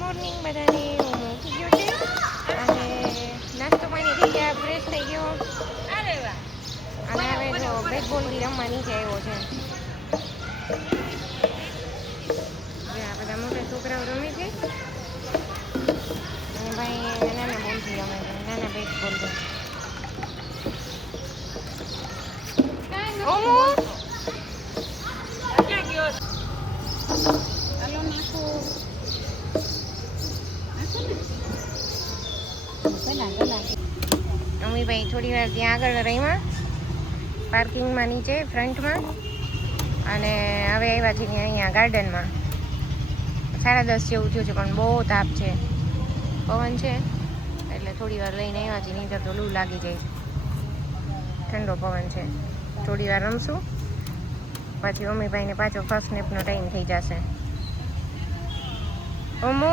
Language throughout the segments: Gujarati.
મોર્નિંગ બધાને. હું ઉઠી ગયો છે અને નાસ્તો પાણી થઈ ગયા, ફ્રેશ થઈ ગયો. અરે વાહ. અને હવે જો બેટ બોલ બી રમવા નીચે આવ્યો છે. જે આ બધા મોટા છોકરાઓ રમે છે અને ભાઈ નાના બોલથી રમે છે, નાના બેટ બોલ છે. ઓમો ક્યાં ગયો? હાલો નાખો. અમી ભાઈ થોડી વાર ત્યાં આગળ રહીમાં પાર્કિંગમાં નીચે ફ્રન્ટમાં, અને હવે આવ્યા છીએ અહીંયા ગાર્ડનમાં. 10:30 જેવું થયું છે પણ બહુ તાપ છે, પવન છે એટલે થોડી વાર લઈને આવ્યા છીએ, નહીં તો લૂ લાગી જાય. ઠંડો પવન છે, થોડી વાર રમશું પછી અમીભાઈને પાછો ફર્સ્ટ સ્નેપનો ટાઈમ થઈ જશે. ઓમો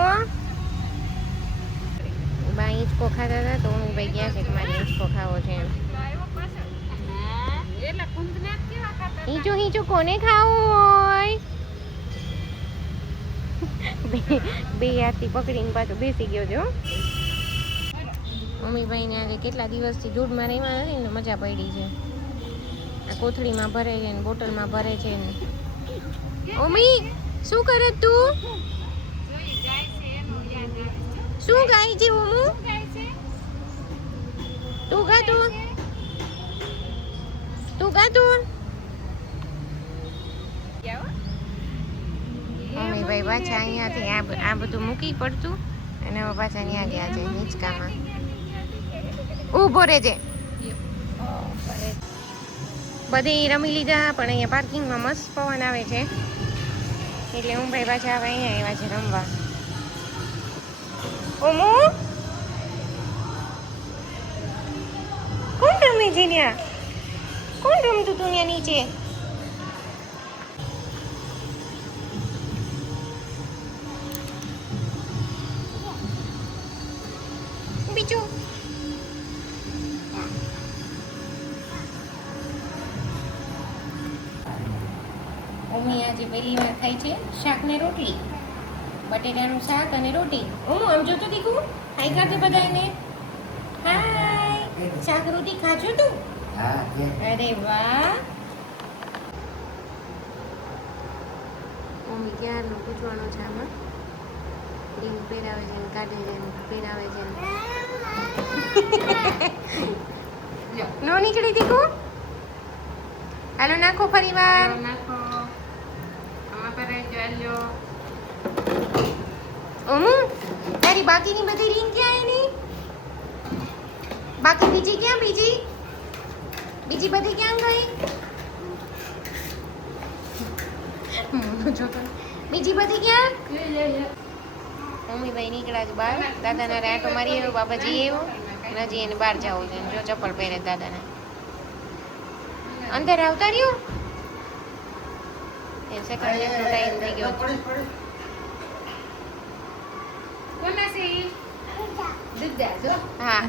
બા ઈંચકો ખાતા હતા તો અમીભાઈ ગયા છે કે મારે ઈંચકો ખાવો છે એમ. ઈંચું કોને ખાવું હોય? બે હાથથી પકડીને પાછો બેસી ગયો છો. અમીભાઈને આજે કેટલા દિવસથી દૂધમાં રહેવા નથી ને મજા પડી છે. આ કોથળીમાં ભરે છે ને બોટલમાં ભરે છે ને. ઓમી શું કરે તું? શું ગાય છે ઓમુ? તું ગાતું મમ્મી ભાઈ પાછા અહીંયાથી આ બધું મૂકી પડતું અને હવે પાછા ત્યાં ગયા છે હિંચકામાં. ઊભો રહેજે. બધી રમી લીધા પણ અહીંયા પાર્કિંગમાં મસ્ત પવન આવે છે એટલે હું ભાઈ પાછા હવે અહીંયા આવ્યા છે રમવા. ઓમો કોણ રમે છે ત્યાં? કોણ રમતું તું ત્યાં નીચે? બીજું મમ્મી આજે પહેલી વાર ખાય છે શાક ને રોટલી, બટેટાનું શાક અને રોટી. હું આમ જોતો દીકું હાઈ કરતો બધાને. હાય, શાક રોટી ખાજો તું? અરે વાહ. મમ્મી ક્યારનું પૂછવાનું છે આમાં. રીંગ પહેરાવે છે ને કાઢે છે ને પહેરાવે છે ને. નો નીકળી દીકું. હાલો નાખો ફરી વાર. ઓમુ તારી બાકીની બધી રીંગ ક્યાં એની? બાકી બીજી ક્યાં? બીજી બધી ક્યાં ગઈ? બીજી બધી ક્યાં? મમ્મી ભાઈ નીકળ્યા છે બહાર, દાદાના રાટો મારી આવ્યો, બાબાજી આવ્યો અને હજી એને બહાર જવું છે. જો ચપ્પલ પહેરે દાદાને. અંદર આવતા રહ્યું એ સેકન્ડ લેફ્ટનો ટાઈમ થઈ ગયો. હા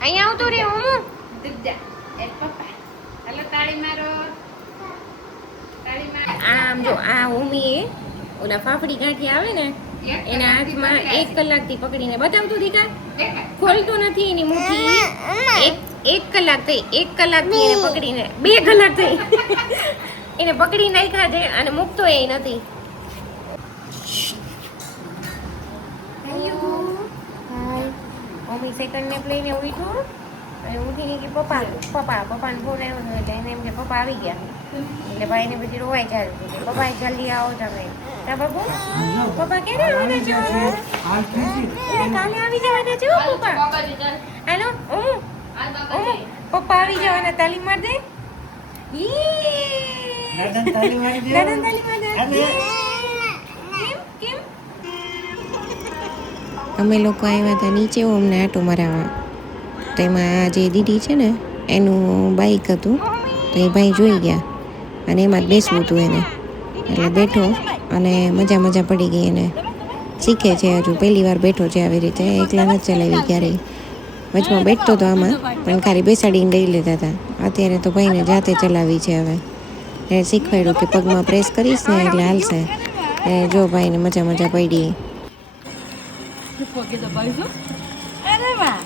અહીંયા આવતું રે હું. આમ જો આ ઉમી ઓલા ફાફડી ગાંઠી આવે ને એના હાથમાં 1 કલાકથી પકડીને બતાવતું દીકા, ખોલતો નથી એની મુઠ્ઠી. 1 કલાક થઈ, 1 કલાકથી એને પકડીને 2 કલાક થઈ એને પકડી નાખ્યા છે અને મૂકતો એ નથી. મમ્મી સેકન્ડ ને લઈને ઉઠ્યું અને ઉઠીને કે પપ્પાને ફોન આવ્યો એટલે એને એમ કે પપ્પા આવી ગયા. એટલે ભાઈને પછી રોવાઈ જાય પપ્પા જલ્દી આવો તમે. બાબુ પપ્પા ક્યારે આવવાના છો? કાલે આવી જવાના છો પપ્પા? હાલો પપ્પા આવી જવાના. તાલી માર દે. અમે લોકો આવ્યા હતા નીચે અમને આટો મરાવવા. તો એમાં જે દીદી છે ને એનું બાઈક હતું તો એ ભાઈ જોઈ ગયા અને એમાં જ બેસવું હતું એને. એટલે બેઠો અને મજા પડી ગઈ એને. શીખે છે હજુ, પહેલી વાર બેઠો છે આવી રીતે, એકલા નથી ચલાવી ક્યારેય. વચમાં બેઠતો હતો આમાં પણ ખાલી બેસાડીને લઈ લેતા હતા. અત્યારે તો ભાઈને જાતે ચલાવી છે હવે. એને શીખવાડ્યું કે પગમાં પ્રેસ કરીશ ને એટલે હાલશે. જો ભાઈને મજા પડી. પગે દબાવીશું અરે વાહ